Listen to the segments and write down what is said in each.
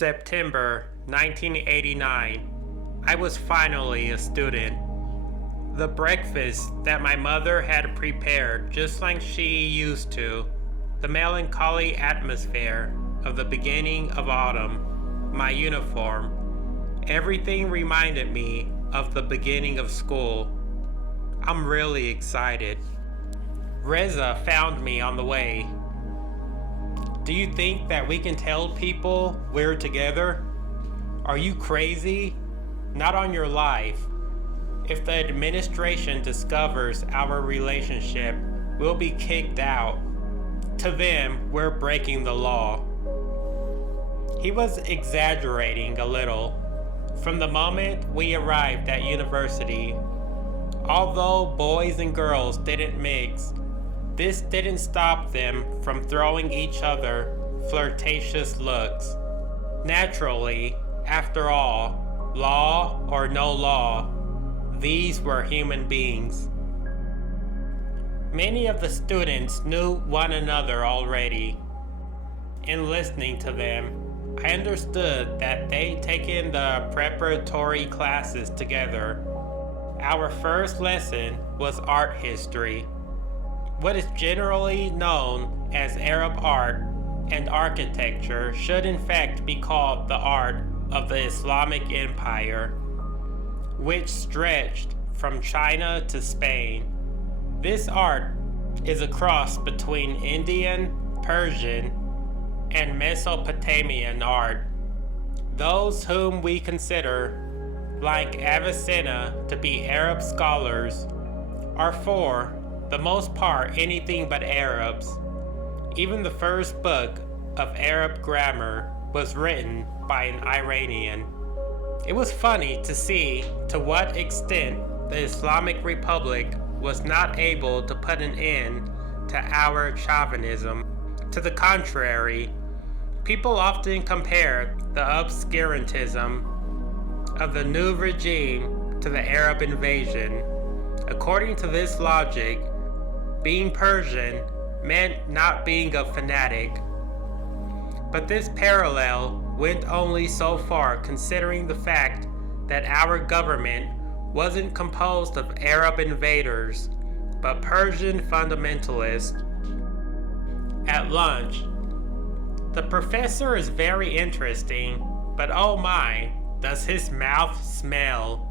September 1989. I was finally a student. The breakfast that my mother had prepared just like she used to, the melancholy atmosphere of the beginning of autumn, my uniform, everything reminded me of the beginning of school. I'm really excited. Reza found me on the way. Do you think that we can tell people we're together? Are you crazy? Not on your life. If the administration discovers our relationship, we'll be kicked out. To them, we're breaking the law. He was exaggerating a little. From the moment we arrived at university, although boys and girls didn't mix, this didn't stop them from throwing each other flirtatious looks. Naturally, after all, law or no law, these were human beings. Many of the students knew one another already. In listening to them, I understood that they'd taken the preparatory classes together. Our first lesson was art history. What is generally known as Arab art and architecture should in fact be called the art of the Islamic Empire, which stretched from China to Spain. This art is a cross between Indian, Persian, and Mesopotamian art. Those whom we consider, like Avicenna, to be Arab scholars are for the most part anything but Arabs. Even the first book of Arab grammar was written by an Iranian. It was funny to see to what extent the Islamic Republic was not able to put an end to our chauvinism. To the contrary, people often compare the obscurantism of the new regime to the Arab invasion. According to this logic, being Persian meant not being a fanatic. But this parallel went only so far, considering the fact that our government wasn't composed of Arab invaders, but Persian fundamentalists. At lunch, the professor is very interesting, but oh my, does his mouth smell.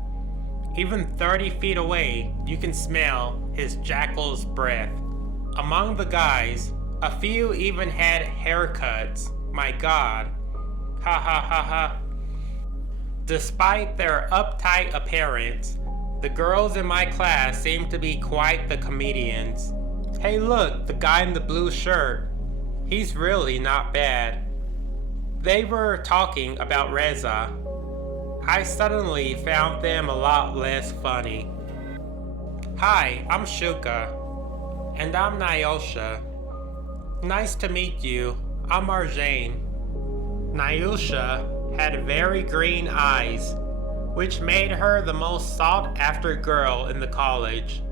Even 30 feet away, you can smell his jackal's breath. Among the guys, a few even had haircuts. My God. Ha ha ha ha. Despite their uptight appearance, the girls in my class seemed to be quite the comedians. Hey look, the guy in the blue shirt. He's really not bad. They were talking about Reza. I suddenly found them a lot less funny. Hi, I'm Shuka. And I'm Nyosha. Nice to meet you. I'm Arjane. Nyosha had very green eyes, which made her the most sought-after girl in the college.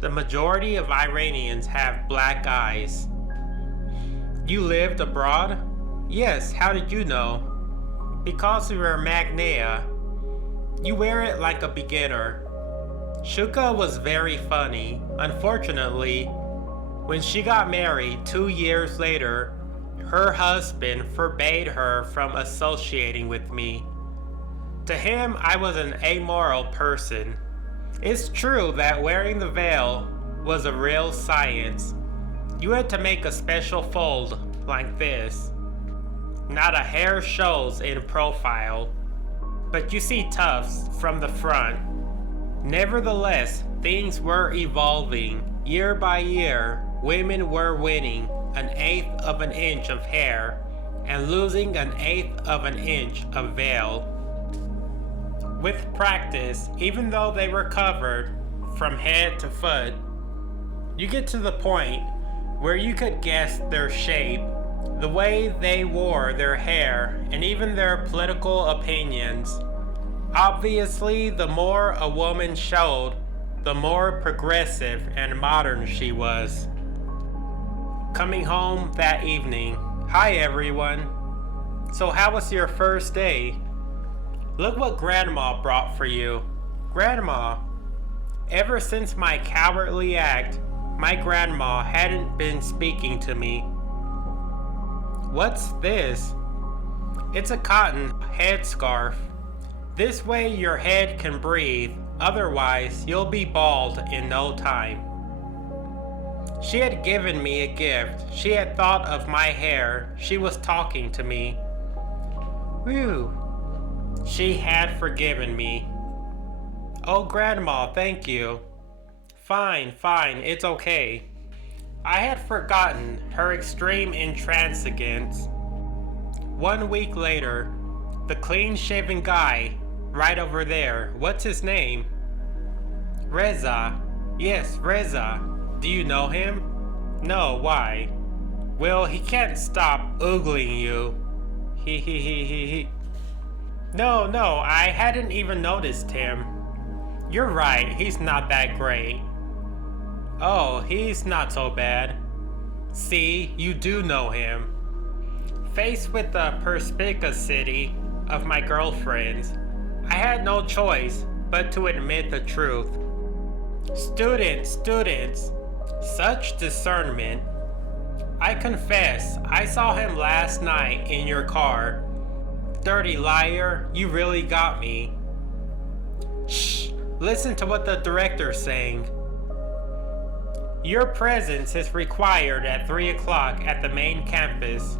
The majority of Iranians have black eyes. You lived abroad? Yes, how did you know? Because of your magnaea. You wear it like a beginner. Shuka was very funny. Unfortunately, when she got married 2 years later, her husband forbade her from associating with me. To him, I was an amoral person. It's true that wearing the veil was a real science. You had to make a special fold like this. Not a hair shows in profile, but you see tufts from the front. Nevertheless, things were evolving. Year by year, women were winning 1/8 of an inch of hair and losing 1/8 of an inch of veil. With practice, even though they were covered from head to foot, you get to the point where you could guess their shape, the way they wore their hair, and even their political opinions. Obviously, the more a woman showed, the more progressive and modern she was. Coming home that evening, "Hi everyone." So how was your first day? Look what Grandma brought for you. Grandma, ever since my cowardly act, my grandma hadn't been speaking to me. What's this? It's a cotton headscarf. This way your head can breathe, otherwise you'll be bald in no time. She had given me a gift. She had thought of my hair. She was talking to me. Whew. She had forgiven me. Oh, Grandma, thank you. Fine, it's okay. I had forgotten her extreme intransigence. 1 week later, the clean-shaven guy, right over there, what's his name? Reza. Yes, Reza. Do you know him? No, why? Well, he can't stop oogling you. He. No, I hadn't even noticed him. You're right, he's not that great. Oh, he's not so bad. See, you do know him. Faced with the perspicacity of my girlfriends, I had no choice but to admit the truth. Students, such discernment. I confess, I saw him last night in your car. Dirty liar, you really got me. Shh, listen to what the director's saying. Your presence is required at 3 o'clock at the main campus.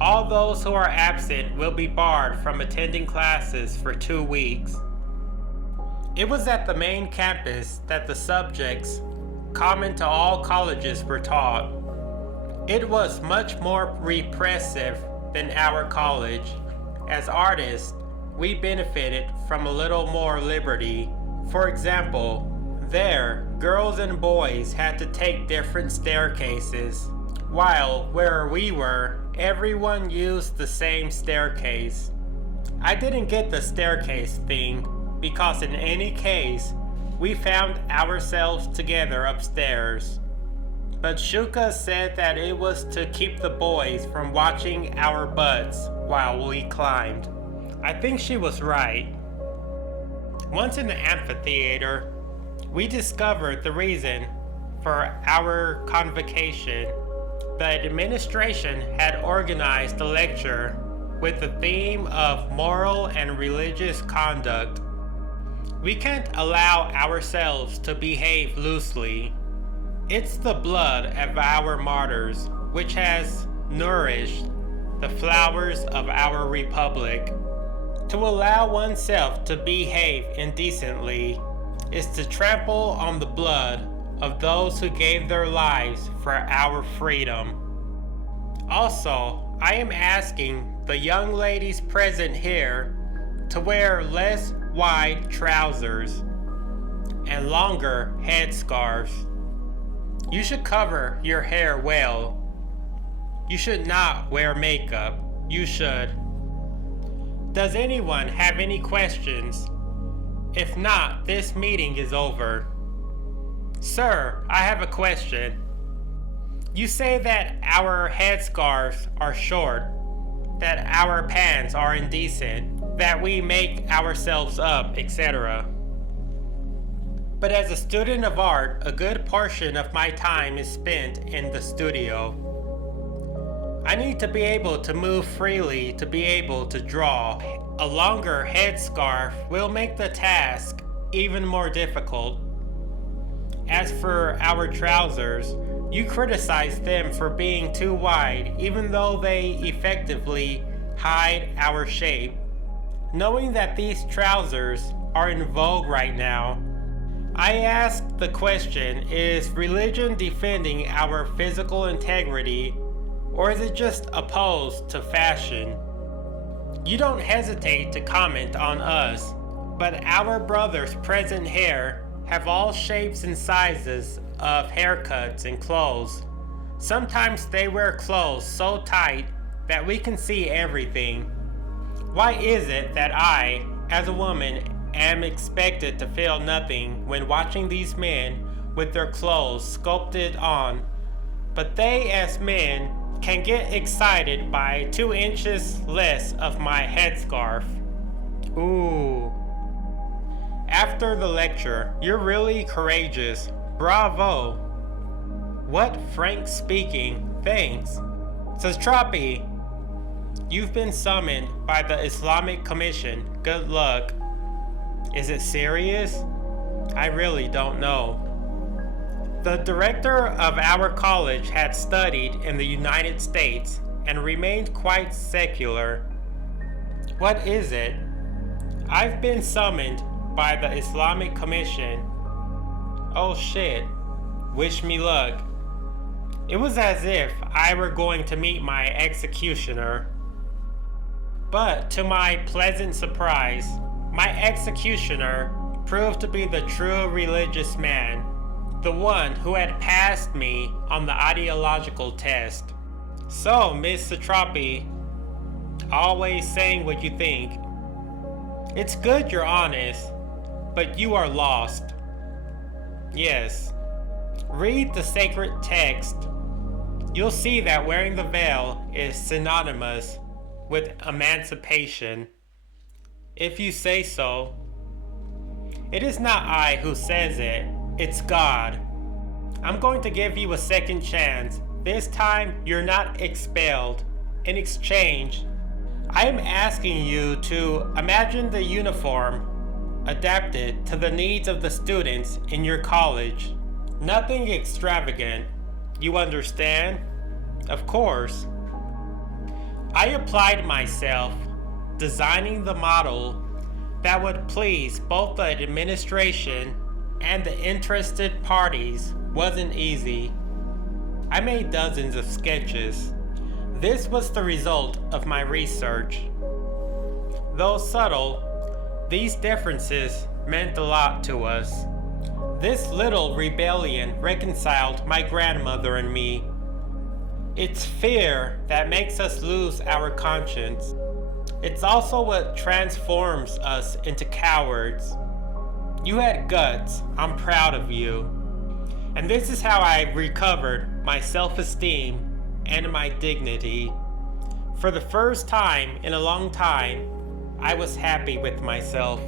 All those who are absent will be barred from attending classes for 2 weeks. It was at the main campus that the subjects common to all colleges were taught. It was much more repressive than our college. As artists, we benefited from a little more liberty. For example, there, girls and boys had to take different staircases, while where we were, everyone used the same staircase. I didn't get the staircase thing, because in any case, we found ourselves together upstairs. But Shuka said that it was to keep the boys from watching our butts while we climbed. I think she was right. Once in the amphitheater, we discovered the reason for our convocation. The administration had organized a lecture with the theme of moral and religious conduct. We can't allow ourselves to behave loosely. It's the blood of our martyrs which has nourished the flowers of our republic. To allow oneself to behave indecently is to trample on the blood of those who gave their lives for our freedom. Also, I am asking the young ladies present here to wear less wide trousers and longer headscarves. You should cover your hair well. You should not wear makeup. You should. Does anyone have any questions? If not, this meeting is over. Sir, I have a question. You say that our headscarves are short, that our pants are indecent, that we make ourselves up, etc. But as a student of art, a good portion of my time is spent in the studio. I need to be able to move freely to be able to draw. A longer headscarf will make the task even more difficult. As for our trousers, you criticize them for being too wide, even though they effectively hide our shape. Knowing that these trousers are in vogue right now, I ask the question, is religion defending our physical integrity, or is it just opposed to fashion? You don't hesitate to comment on us, but our brothers present here have all shapes and sizes of haircuts and clothes. Sometimes they wear clothes so tight that we can see everything. Why is it that I, as a woman, am expected to feel nothing when watching these men with their clothes sculpted on, but they as men can get excited by 2 inches less of my headscarf. Ooh. After the lecture, you're really courageous. Bravo. What frank speaking. Thanks. Satrapi, you've been summoned by the Islamic Commission. Good luck. Is it serious? I really don't know. The director of our college had studied in the United States and remained quite secular. What is it? I've been summoned by the Islamic Commission. Oh shit. Wish me luck. It was as if I were going to meet my executioner. But to my pleasant surprise, my executioner proved to be the true religious man, the one who had passed me on the ideological test. So, Miss Satrapi, always saying what you think. It's good you're honest, but you are lost. Yes. Read the sacred text. You'll see that wearing the veil is synonymous with emancipation. If you say so. It is not I who says it, it's God. I'm going to give you a second chance. This time, you're not expelled. In exchange, I am asking you to imagine the uniform adapted to the needs of the students in your college. Nothing extravagant. You understand? Of course. I applied myself, designing the model that would please both the administration and the interested parties. Wasn't easy. I made dozens of sketches. This was the result of my research. Though subtle, these differences meant a lot to us. This little rebellion reconciled my grandmother and me. It's fear that makes us lose our conscience. It's also what transforms us into cowards. You had guts. I'm proud of you. And this is how I recovered my self-esteem and my dignity. For the first time in a long time, I was happy with myself.